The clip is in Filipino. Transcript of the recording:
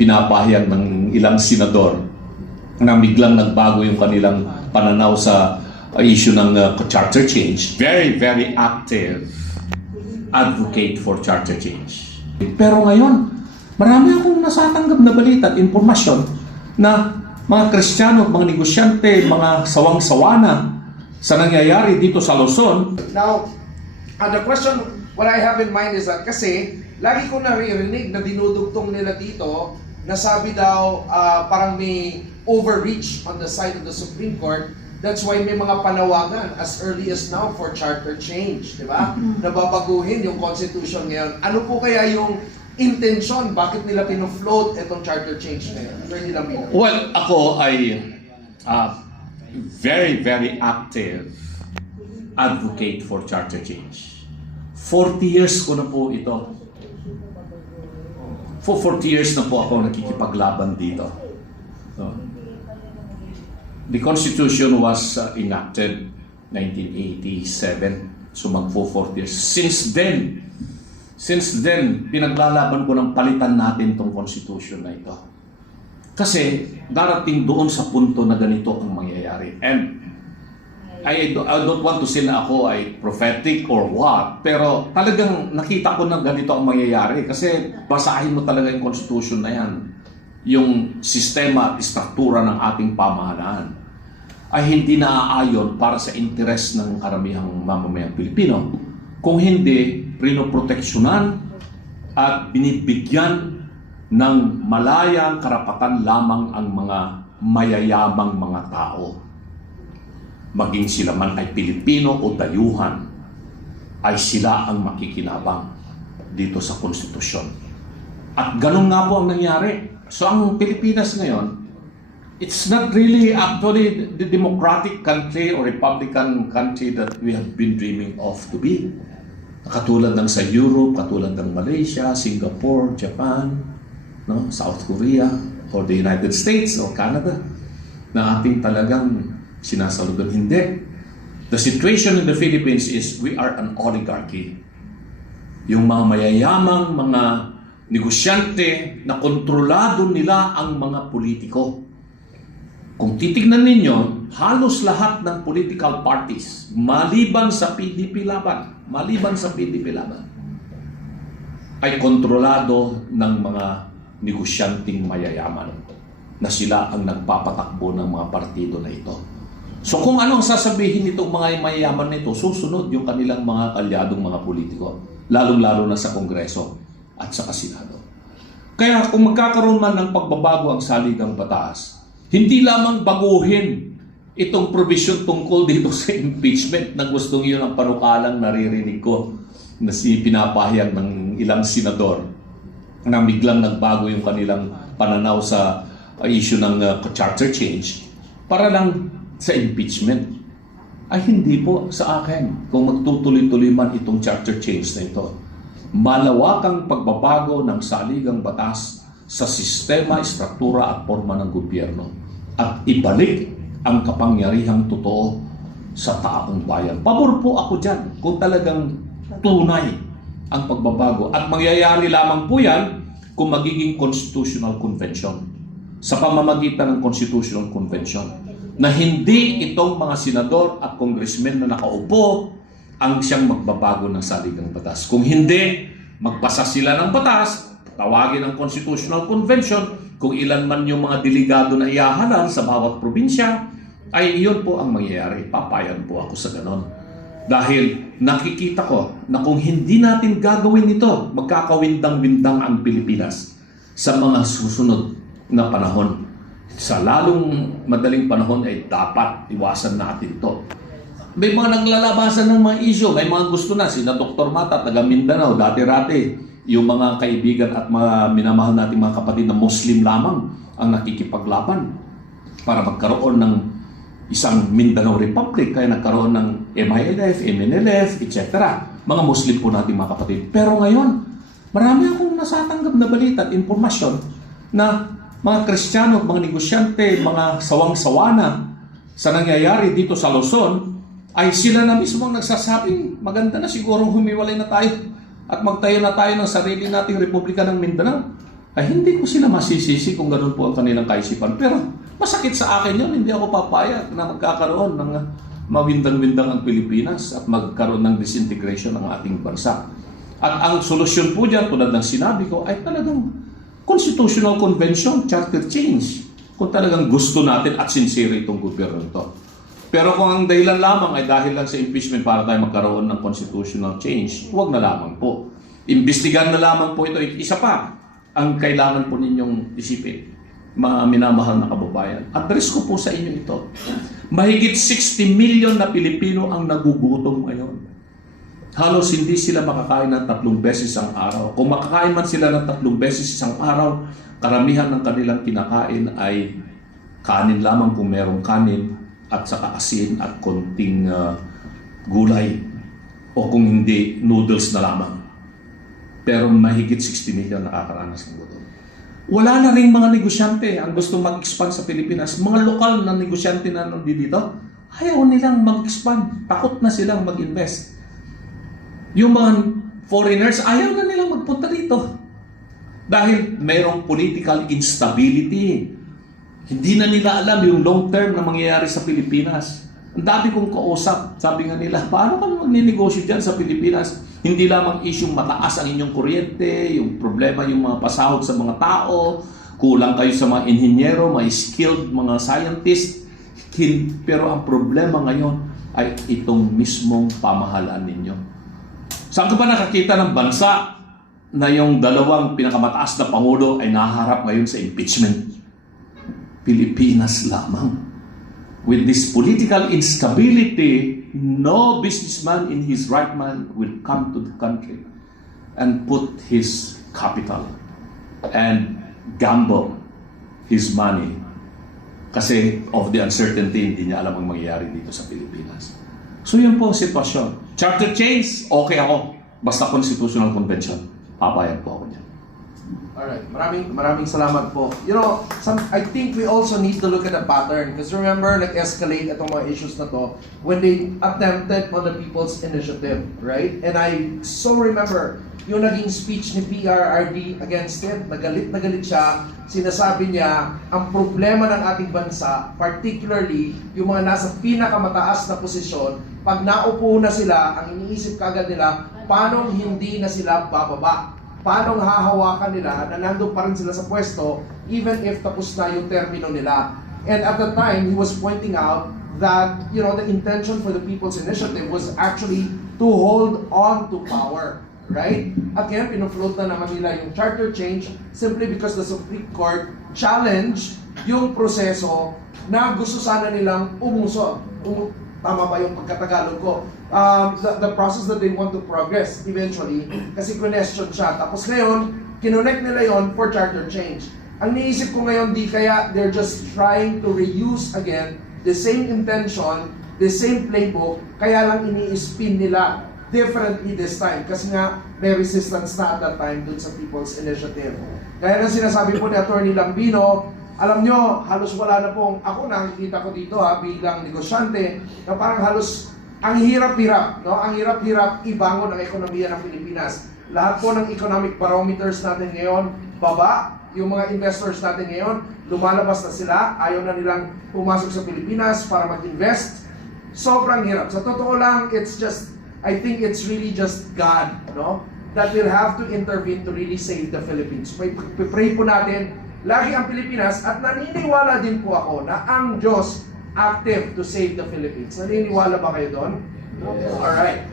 pinapahayag ng ilang senador na biglang nagbago yung kanilang pananaw sa issue ng charter change. Very, very active advocate for charter change. Pero ngayon, marami akong nasatanggap na balita at impormasyon na mga Kristiyano at mga negosyante, mga sawang-sawa na sa nangyayari dito sa Luzon. Now, the question, what I have in mind is that kasi lagi ko naririnig na dinudugtong nila dito na sabi daw parang may overreach on the side of the Supreme Court. That's why may mga panawagan as early as now for charter change, di ba? Nababaguhin yung constitution ngayon. Ano po kaya yung intention? Bakit nila pino-float itong charter change ngayon? Well, ako ay very, very active advocate for charter change. 40 years ko na po ito. For 40 years na po ako nakikipaglaban dito. So, the Constitution was enacted 1987. So magpo 40 years. Since then, pinaglalaban ko ng palitan natin tong Constitution na ito. Kasi darating doon sa punto na ganito ang mangyayari. And I don't want to say na ako ay prophetic or what, pero talagang nakita ko na ganito ang mangyayari. Kasi basahin mo talaga yung Constitution na yan. Yung sistema at istruktura ng ating pamahalaan ay hindi naaayon para sa interes ng karamihang mamamayang Pilipino. Kung hindi, pinoproteksyonan at binibigyan ng malayang karapatan lamang ang mga mayayamang mga tao. Maging sila man ay Pilipino o dayuhan, ay sila ang makikinabang dito sa konstitusyon. At ganun nga po ang nangyari. So ang Pilipinas ngayon, it's not really actually the democratic country or republican country that we have been dreaming of to be. Katulad ng sa Europe, katulad ng Malaysia, Singapore, Japan, no, South Korea, or the United States or Canada, na ating talagang sinasalugan. Hindi. The situation in the Philippines is we are an oligarchy. Yung mga mayayamang mga negosyante na kontrolado nila ang mga politiko. Kung titignan ninyo, halos lahat ng political parties, maliban sa PDP Laban, ay kontrolado ng mga negosyanteng mayayaman na sila ang nagpapatakbo ng mga partido na ito. So kung anong sasabihin nitong mga mayayaman nito, susunod yung kanilang mga kalyadong mga politiko, lalong-lalo na sa Kongreso at sa Senado. Kaya kung magkakaroon man ng pagbabago ang saligang batas, hindi lamang baguhin itong provision tungkol dito sa impeachment na gustong yun ang panukalang naririnig ko na pinapahayag ng ilang senador na biglang nagbago yung kanilang pananaw sa issue ng charter change para lang sa impeachment. Ay hindi po sa akin kung magtutuloy-tuloy man itong charter change na ito. Malawakang pagbabago ng saligang batas sa sistema, istruktura at forma ng gobyerno at ibalik ang kapangyarihang totoo sa taong bayan. Pabor po ako dyan kung talagang tunay ang pagbabago. At mangyayari lamang po yan kung magiging constitutional convention. Sa pamamagitan ng constitutional convention na hindi itong mga senador at congressmen na nakaupo ang siyang magbabago ng saligang batas. Kung hindi, magpasa sila ng batas, tawagin ang constitutional convention, kung ilan man yung mga delegado na ihahalal sa bawat probinsya, ay iyon po ang mangyayari. Papayan po ako sa ganon. Dahil nakikita ko na kung hindi natin gagawin ito, magkakawindang-windang ang Pilipinas sa mga susunod na panahon. Sa lalong madaling panahon ay dapat iwasan natin to. May mga naglalabasan ng mga issue, may mga gusto na. Sina Dr. Mata, taga Mindanao, dati-rati, yung mga kaibigan at mga minamahal nating mga kapatid na Muslim lamang ang nakikipaglaban para magkaroon ng isang Mindanao Republic, kaya nagkaroon ng MILF, MNLF, etc. Mga Muslim po nating mga kapatid. Pero ngayon, marami akong nasatanggap na balita at impormasyon na mga Kristiyano, mga negosyante, mga sawang-sawa na sa nangyayari dito sa Luzon, ay sila na mismo ang nagsasabing maganda na siguro humiwalay na tayo at magtayo na tayo ng sarili nating Republika ng Mindanao. ay hindi ko sila masisisi kung ganun po ang kanilang kaisipan. Pero masakit sa akin yun, hindi ako papayag na magkakaroon ng mawindang-windang ang Pilipinas at magkaroon ng disintegration ng ating bansa. At ang solusyon po dyan, tulad ng sinabi ko, ay talagang constitutional convention, charter change. Kung talagang gusto natin at sincere itong gobyerno ito. Pero kung ang dahilan lamang ay dahil lang sa impeachment para tayo magkaroon ng constitutional change, huwag na lamang po. Imbestigan na lamang po ito. Isa pa, ang kailangan po ninyong isipin, mga minamahal na kababayan. Address ko po sa inyo ito. Mahigit 60 million na Pilipino ang nagugutom ngayon. Halos hindi sila makakain ng 3 beses ang araw. Kung makakain man sila ng 3 beses isang araw, karamihan ng kanilang kinakain ay kanin lamang kung merong kanin at saka asin at konting gulay o kung hindi, noodles na lamang. Pero mahigit 60 million nakakaranas ng gutom. Wala na rin mga negosyante ang gusto mag-expand sa Pilipinas. Mga lokal na negosyante na dito, ayaw nilang mag-expand. Takot na silang mag-invest. Yung mga foreigners, ayaw na nilang magpunta dito. Dahil mayroong political instability. Hindi na nila alam yung long term na mangyayari sa Pilipinas. Ang dami kong kausap, sabi nga nila, paano ka magninegosyo dyan sa Pilipinas? Hindi lamang isyong mataas ang inyong kuryente, yung problema yung mga pasahod sa mga tao, kulang kayo sa mga inhinyero, mga skilled, mga scientist. Pero ang problema ngayon ay itong mismong pamahalaan ninyo. Saan ka ba nakakita ng bansa na yung dalawang pinakamataas na pangulo ay naharap ngayon sa impeachment? Pilipinas lamang. With this political instability, no businessman in his right mind will come to the country and put his capital and gamble his money kasi of the uncertainty, hindi niya alam ang mangyayari dito sa Pilipinas. So yun po ang sitwasyon. Charter change, okay ako. Basta constitutional convention, papayag po ako niyan. Alright, maraming salamat po. You know, I think we also need to look at the pattern because remember, nag-escalate itong mga issues na to when they attempted on the People's Initiative, right? And I so remember yung naging speech ni PRRD against it. Nagalit siya. Sinasabi niya, ang problema ng ating bansa, particularly yung mga nasa pinakamataas na posisyon, pag naupo na sila, ang iniisip kagad nila, paano hindi na sila bababa? Paano hahawakan nila na nandun pa rin sila sa pwesto even if tapos na yung termino nila. And at the time, he was pointing out that, you know, the intention for the People's Initiative was actually to hold on to power, right? At ngayon, pinufloat na naman nila yung charter change simply because the Supreme Court challenged yung proseso na gusto sana nilang umusog. Tama ba yung pagkatagalog ko? The process that they want to progress eventually kasi question siya. Tapos ngayon, kinonect nila yon for charter change. Ang niisip ko ngayon, di kaya they're just trying to reuse again the same intention, the same playbook, kaya lang ini-spin nila differently this time kasi nga may resistance na at that time dun sa People's Initiative. Kaya nga sinasabi po ni Atty. Lambino, alam nyo, halos wala na pong, ako nakikita ko dito bilang negosyante, na parang halos ang hirap-hirap, no? Ang hirap-hirap ibangon ang ekonomiya ng Pilipinas. Lahat po ng economic barometers natin ngayon, baba. Yung mga investors natin ngayon, lumalabas na sila, ayaw na nilang pumasok sa Pilipinas para mag-invest. Sobrang hirap. Sa totoo lang, it's just, I think it's really just God, no? That will have to intervene to really save the Philippines. Pray po natin, lagi ang Pilipinas, at naniniwala din po ako na ang Diyos active to save the Philippines. Naniniwala ba kayo doon? Alright.